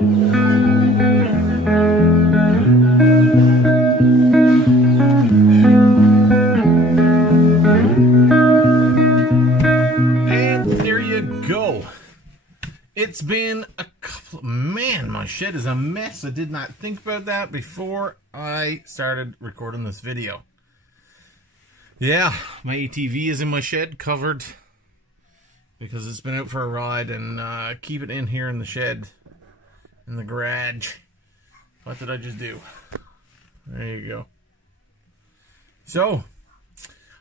It's been a couple... Man, my shed is a mess. I did not think about that before I started recording this video. Yeah, my ATV is in my shed, covered, because it's been out for a ride, and keep it in here in the shed, in the garage. What did I just do? There you go. So,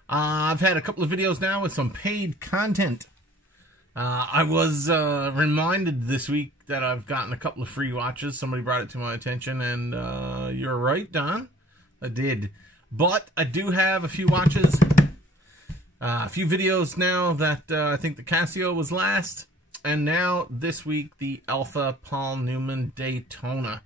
I've had a couple of videos now with some paid content. I was reminded this week that I've gotten a couple of free watches. Somebody brought it to my attention, and you're right, Don. I did. But I do have a few watches, a few videos now that I think the Casio was last. And now, this week, the Alpha Paul Newman Daytona.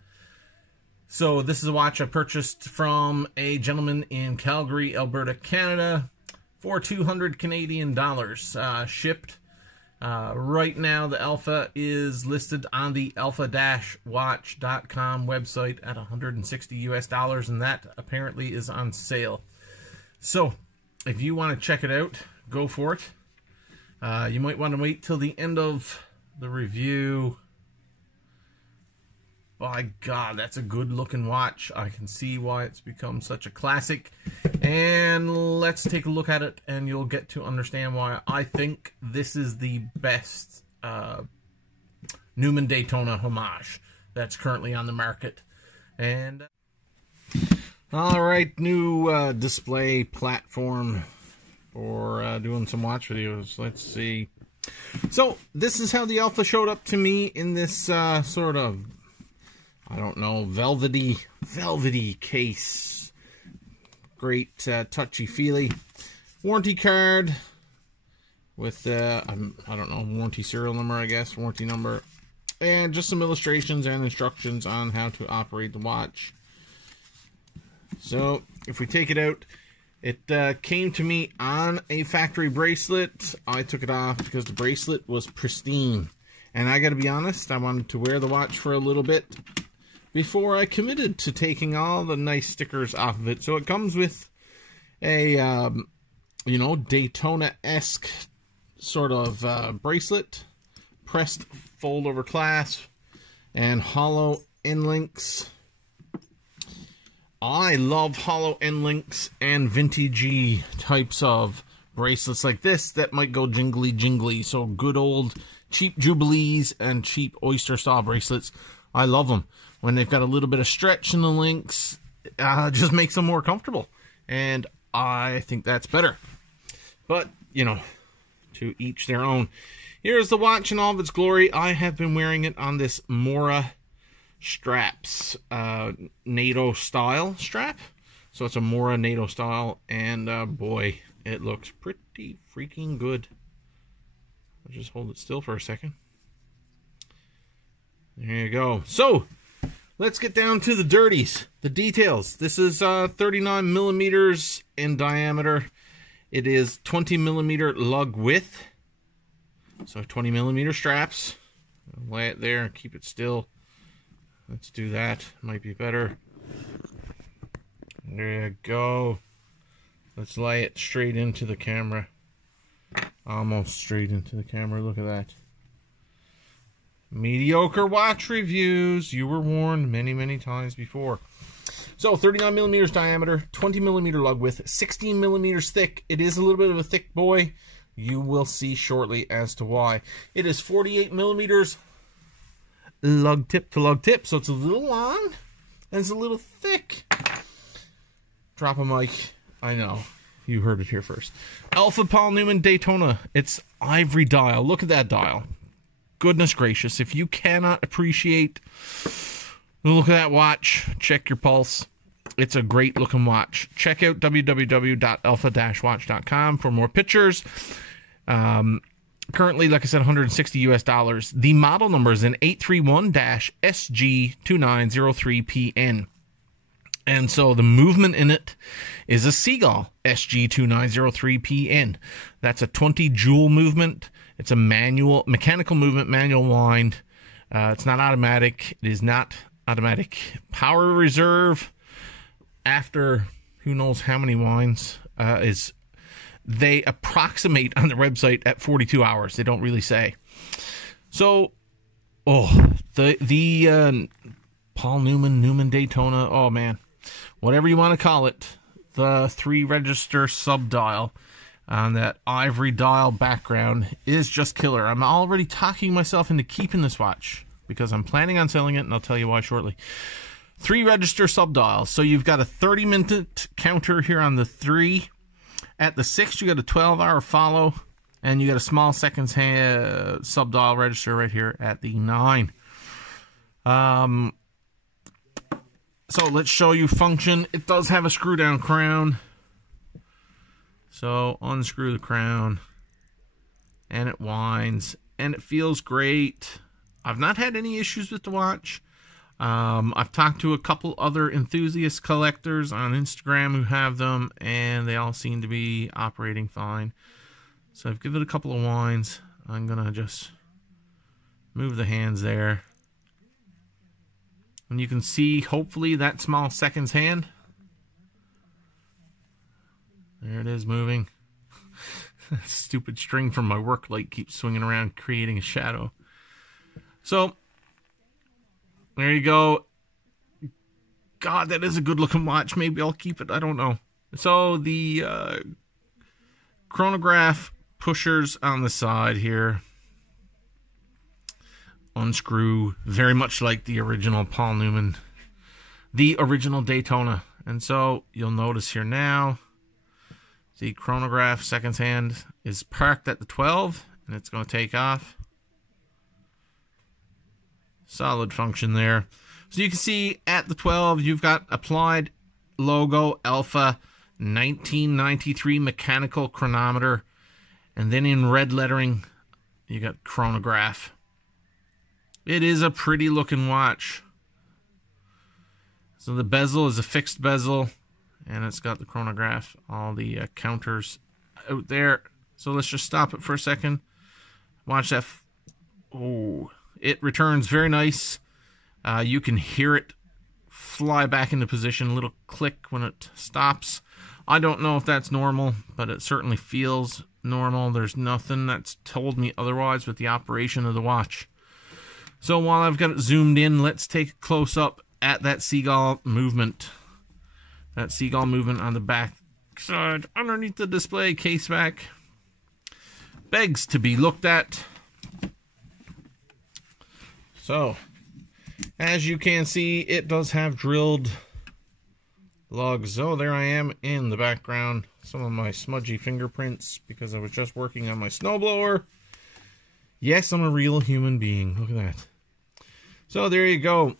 So, this is a watch I purchased from a gentleman in Calgary, Alberta, Canada, for $200 Canadian, shipped. Right now, the Alpha is listed on the alpha-watch.com website at $160 US, and that apparently is on sale. So, if you want to check it out, go for it. You might want to wait till the end of the review. By God, that's a good-looking watch. I can see why it's become such a classic. And let's take a look at it, and you'll get to understand why I think this is the best Newman Daytona Homage that's currently on the market. And alright, new display platform for doing some watch videos. Let's see. So, this is how the Alpha showed up to me in this sort of, I don't know, velvety case. Great touchy-feely warranty card with, I don't know, warranty serial number, I guess, warranty number. And just some illustrations and instructions on how to operate the watch. So, if we take it out, it came to me on a factory bracelet. I took it off because the bracelet was pristine. And I gotta be honest, I wanted to wear the watch for a little bit before I committed to taking all the nice stickers off of it. So it comes with a, you know, Daytona-esque sort of bracelet, pressed fold-over clasp, and hollow end links. I love hollow end links and vintagey types of bracelets like this that might go jingly. So good old cheap Jubilees and cheap oyster saw bracelets. I love them. When they've got a little bit of stretch in the links, just makes them more comfortable. And I think that's better. But, you know, to each their own. Here's the watch in all of its glory. I have been wearing it on this Mora straps, NATO style strap. So it's a Mora NATO style, and boy, it looks pretty freaking good. I'll just hold it still for a second. There you go. So, let's get down to the dirties, the details. This is 39 millimeters in diameter. It is 20 millimeter lug width. So 20 millimeter straps. I'll lay it there and keep it still. Let's do that. Might be better. There you go. Let's lay it straight into the camera. Almost straight into the camera. Look at that. Mediocre watch reviews. You were warned many, many times before. So, 39 millimeters diameter, 20 millimeter lug width, 16 millimeters thick. It is a little bit of a thick boy. You will see shortly as to why. It is 48 millimeters lug tip to lug tip. So, it's a little long and it's a little thick. Drop a mic. I know. You heard it here first. Alpha Paul Newman Daytona. It's ivory dial. Look at that dial. Goodness gracious, if you cannot appreciate the look of that watch, check your pulse. It's a great looking watch. Check out www.alpha-watch.com for more pictures. Currently, like I said, $160 US. The model number is an 831-SG2903PN. And so the movement in it is a Seagull SG2903PN. That's a 20 joule movement. It's a mechanical movement, manual wind, It's not automatic. It is not automatic power reserve. After who knows how many winds, they approximate on the website at 42 hours. They don't really say. So, the Paul Newman Daytona, oh man, whatever you want to call it, the 3-register sub-dial on that ivory dial background is just killer. I'm already talking myself into keeping this watch because I'm planning on selling it, and I'll tell you why shortly. 3-register sub-dial. So you've got a 30-minute counter here on the 3. At the 6, you got a 12-hour follow, and you got a small seconds sub-dial register right here at the 9. So let's show you function. It does have a screw-down crown. So unscrew the crown, and it winds, and it feels great. I've not had any issues with the watch. I've talked to a couple other enthusiast collectors on Instagram who have them, and they all seem to be operating fine. So I've given it a couple of winds. I'm going to just move the hands there. And you can see, hopefully, that small seconds hand. There it is moving. That stupid string from my work light keeps swinging around, creating a shadow. So, there you go. God, that is a good looking watch. Maybe I'll keep it. I don't know. So, the chronograph pushers on the side here unscrew, very much like the original Paul Newman, the original Daytona. And so, you'll notice here now, the chronograph seconds hand is parked at the 12, and it's going to take off. Solid function there. So you can see at the 12, you've got applied logo Alpha 1993 mechanical chronometer. And then in red lettering, you got chronograph. It is a pretty looking watch. So the bezel is a fixed bezel, and it's got the chronograph, all the counters out there. So let's just stop it for a second. Watch that. Oh, it returns very nice. You can hear it fly back into position, a little click when it stops. I don't know if that's normal, but it certainly feels normal. There's nothing that's told me otherwise with the operation of the watch. So while I've got it zoomed in, let's take a close up at that seagull movement. That seagull movement on the back side underneath the display case back begs to be looked at. So, as you can see, it does have drilled lugs. Oh, there I am in the background. Some of my smudgy fingerprints because I was just working on my snowblower. Yes, I'm a real human being. Look at that. So, there you go.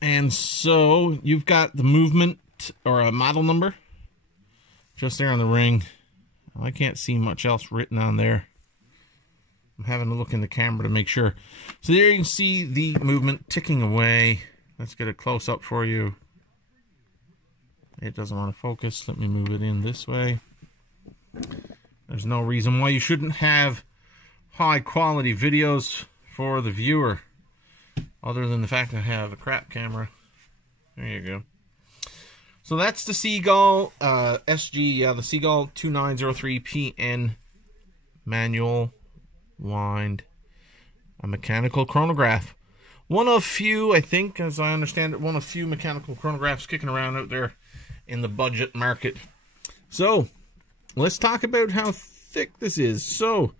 And so, you've got the movement or a model number just there on the ring. I can't see much else written on there. I'm having to look in the camera to make sure. So there you can see the movement ticking away. Let's get a close up for you. It doesn't want to focus. Let me move it in this way. There's no reason why you shouldn't have high quality videos for the viewer, other than the fact that I have a crap camera. There you go. So that's the Seagull SG, the Seagull 2903PN manual wind, a mechanical chronograph. One of few, I think, as I understand it, one of few mechanical chronographs kicking around out there in the budget market. So, let's talk about how thick this is. So,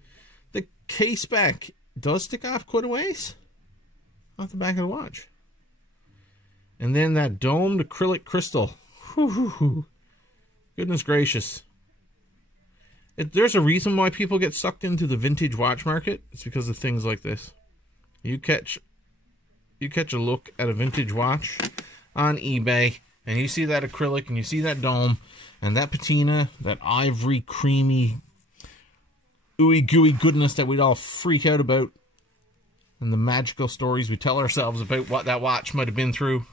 the case back does stick off quite a ways off the back of the watch. And then that domed acrylic crystal. Whew. Goodness gracious. There's a reason why people get sucked into the vintage watch market. It's because of things like this. You catch a look at a vintage watch on eBay, and you see that acrylic, and you see that dome, and that patina, that ivory, creamy, ooey gooey goodness that we'd all freak out about, and the magical stories we tell ourselves about what that watch might have been through.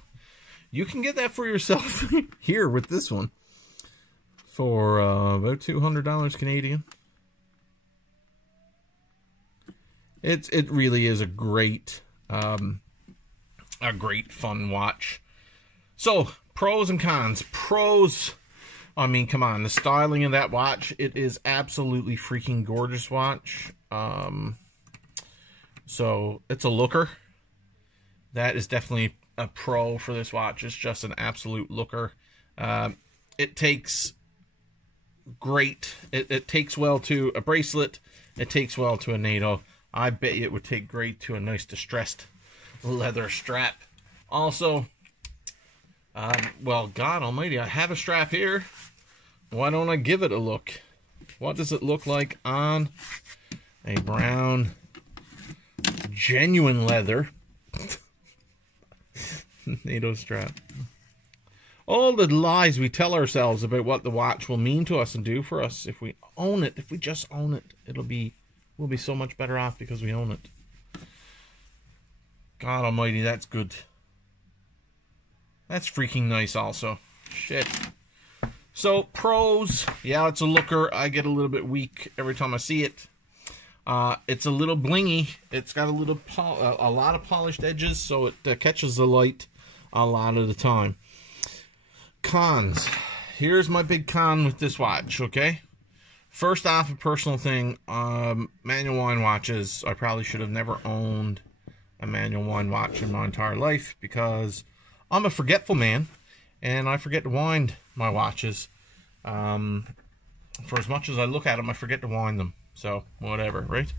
You can get that for yourself here with this one for about $200 Canadian. It really is a great A great fun watch. So, pros and cons. Pros, I mean, come on, the styling of that watch, it is absolutely freaking gorgeous watch. So, it's a looker. That is definitely a pro for this watch. It's just an absolute looker. It takes great. It takes well to a bracelet. It takes well to a NATO. I bet you it would take great to a nice distressed leather strap. Also, well, God almighty, I have a strap here. Why don't I give it a look? What does it look like on a brown, genuine leather NATO strap? All the lies we tell ourselves about what the watch will mean to us and do for us. If we own it, if we just own it, we'll be so much better off because we own it. God almighty, that's good. That's freaking nice also. Shit. So, pros. Yeah, it's a looker. I get a little bit weak every time I see it. It's a little blingy. It's got a lot of polished edges, so it catches the light a lot of the time. Cons. Here's my big con with this watch, okay? First off, a personal thing. Manual wind watches. I probably should have never owned a manual wind watch in my entire life because I'm a forgetful man and I forget to wind my watches. For as much as I look at them, I forget to wind them. So, whatever, right?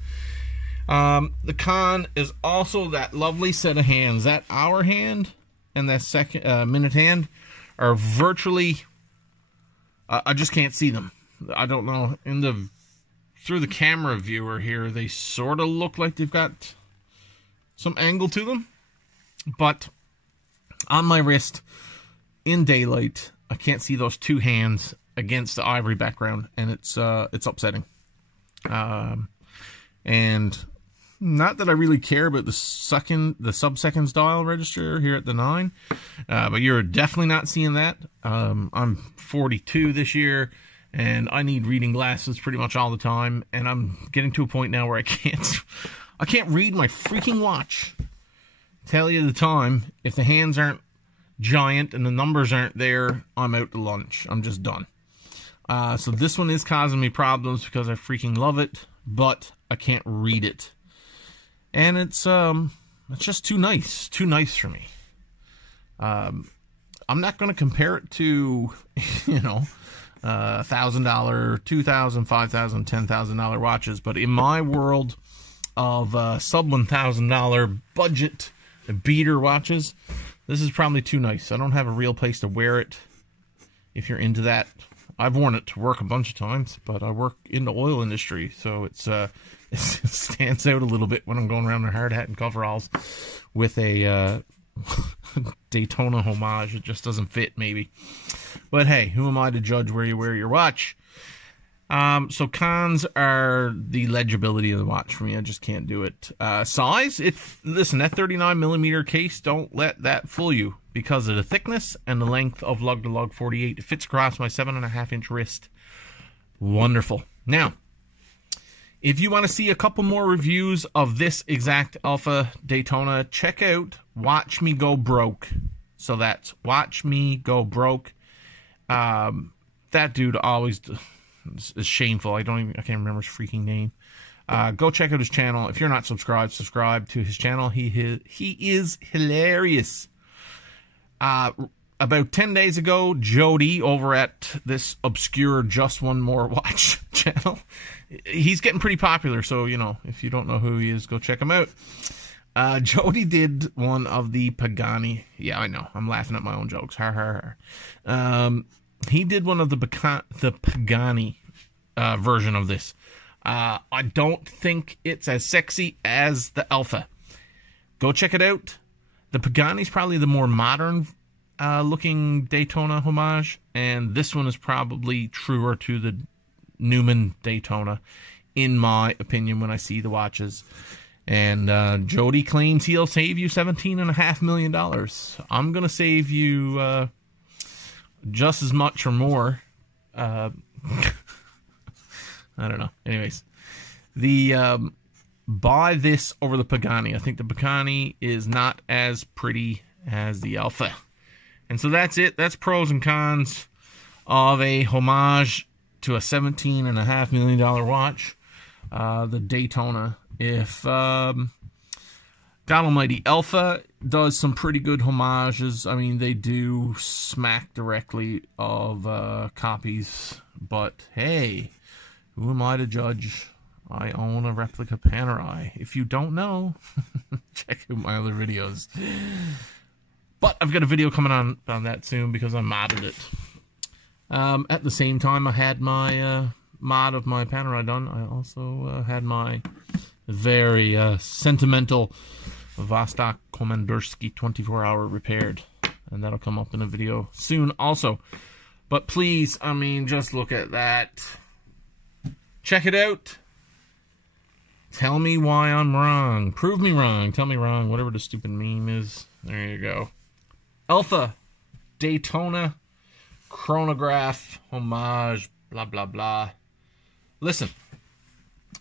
The con is also that lovely set of hands. That hour hand and that second minute hand are virtually, I just can't see them. I don't know, through the camera viewer here, they sort of look like they've got some angle to them, but on my wrist, in daylight, I can't see those two hands against the ivory background, and it's upsetting. And not that I really care about the sub-seconds dial register here at the 9, but you're definitely not seeing that. I'm 42 this year, and I need reading glasses pretty much all the time, and I'm getting to a point now where I can't read my freaking watch. Tell you the time. If the hands aren't giant and the numbers aren't there, I'm out to lunch. I'm just done. So this one is causing me problems because I freaking love it, but I can't read it. And it's just too nice for me. I'm not going to compare it to, you know, $1,000, $2,000, $5,000, $10,000 watches, but in my world of sub $1,000 budget beater watches, this is probably too nice. I don't have a real place to wear it. If you're into that, I've worn it to work a bunch of times, but I work in the oil industry, so it stands out a little bit when I'm going around in hard hat and coveralls with a Daytona Homage. It just doesn't fit, maybe. But hey, who am I to judge where you wear your watch? So cons are the legibility of the watch for me. I just can't do it. Size, listen, that 39mm case, don't let that fool you because of the thickness and the length of lug-to-lug 48. It fits across my 7.5-inch wrist. Wonderful. Now, if you want to see a couple more reviews of this exact Alpha Daytona, check out Watch Me Go Broke. So that's Watch Me Go Broke. That dude always is shameful. I can't remember his freaking name. Go check out his channel. If you're not subscribed, subscribe to his channel. He is hilarious. About 10 days ago, Jody over at this obscure Just One More Watch channel, he's getting pretty popular, so, you know, if you don't know who he is, go check him out. Jody did one of the Pagani. Yeah, I know. I'm laughing at my own jokes. Har, har, har. He did one of the Pagani version of this. I don't think it's as sexy as the Alpha. Go check it out. The Pagani's probably the more modern looking Daytona Homage, and this one is probably truer to the Newman Daytona, in my opinion, when I see the watches. And Jody claims he'll save you $17.5 million. I'm going to save you just as much or more. I don't know. Anyways, the buy this over the Pagani. I think the Pagani is not as pretty as the Alpha. And so that's it. That's pros and cons of a homage to a $17.5 million watch. The Daytona. If God Almighty, Alpha does some pretty good homages. I mean, they do smack directly of copies. But hey, who am I to judge? I own a replica Panerai. If you don't know, check out my other videos. But I've got a video coming on that soon because I modded it. At the same time I had my mod of my Panerai done, I also had my very sentimental Vostok Komandursky 24-hour repaired. And that'll come up in a video soon also. But please, I mean, just look at that. Check it out. Tell me why I'm wrong. Prove me wrong. Tell me wrong. Whatever the stupid meme is. There you go. Alpha Daytona chronograph homage. Blah, blah, blah. Listen.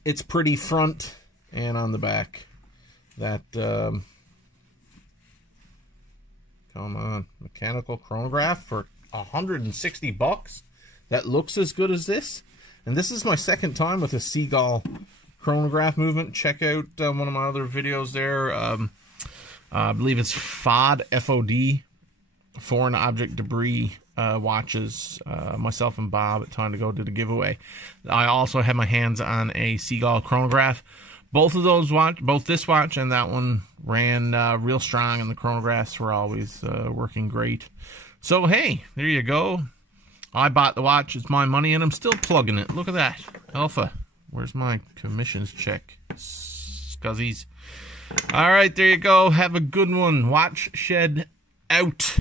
It's pretty front and on the back. That, come on. Mechanical chronograph for $160. That looks as good as this. And this is my second time with a Seagull chronograph movement. Check out one of my other videos there. I believe it's FOD, F-O-D, Foreign Object Debris watches. Myself and Bob at Time to Go did a giveaway. I also had my hands on a Seagull chronograph. Both of those both this watch and that one ran real strong, and the chronographs were always working great. So hey, there you go. I bought the watch. It's my money, and I'm still plugging it. Look at that. Alpha. Where's my commissions check? Scuzzies. All right, there you go. Have a good one. Watch Shed out.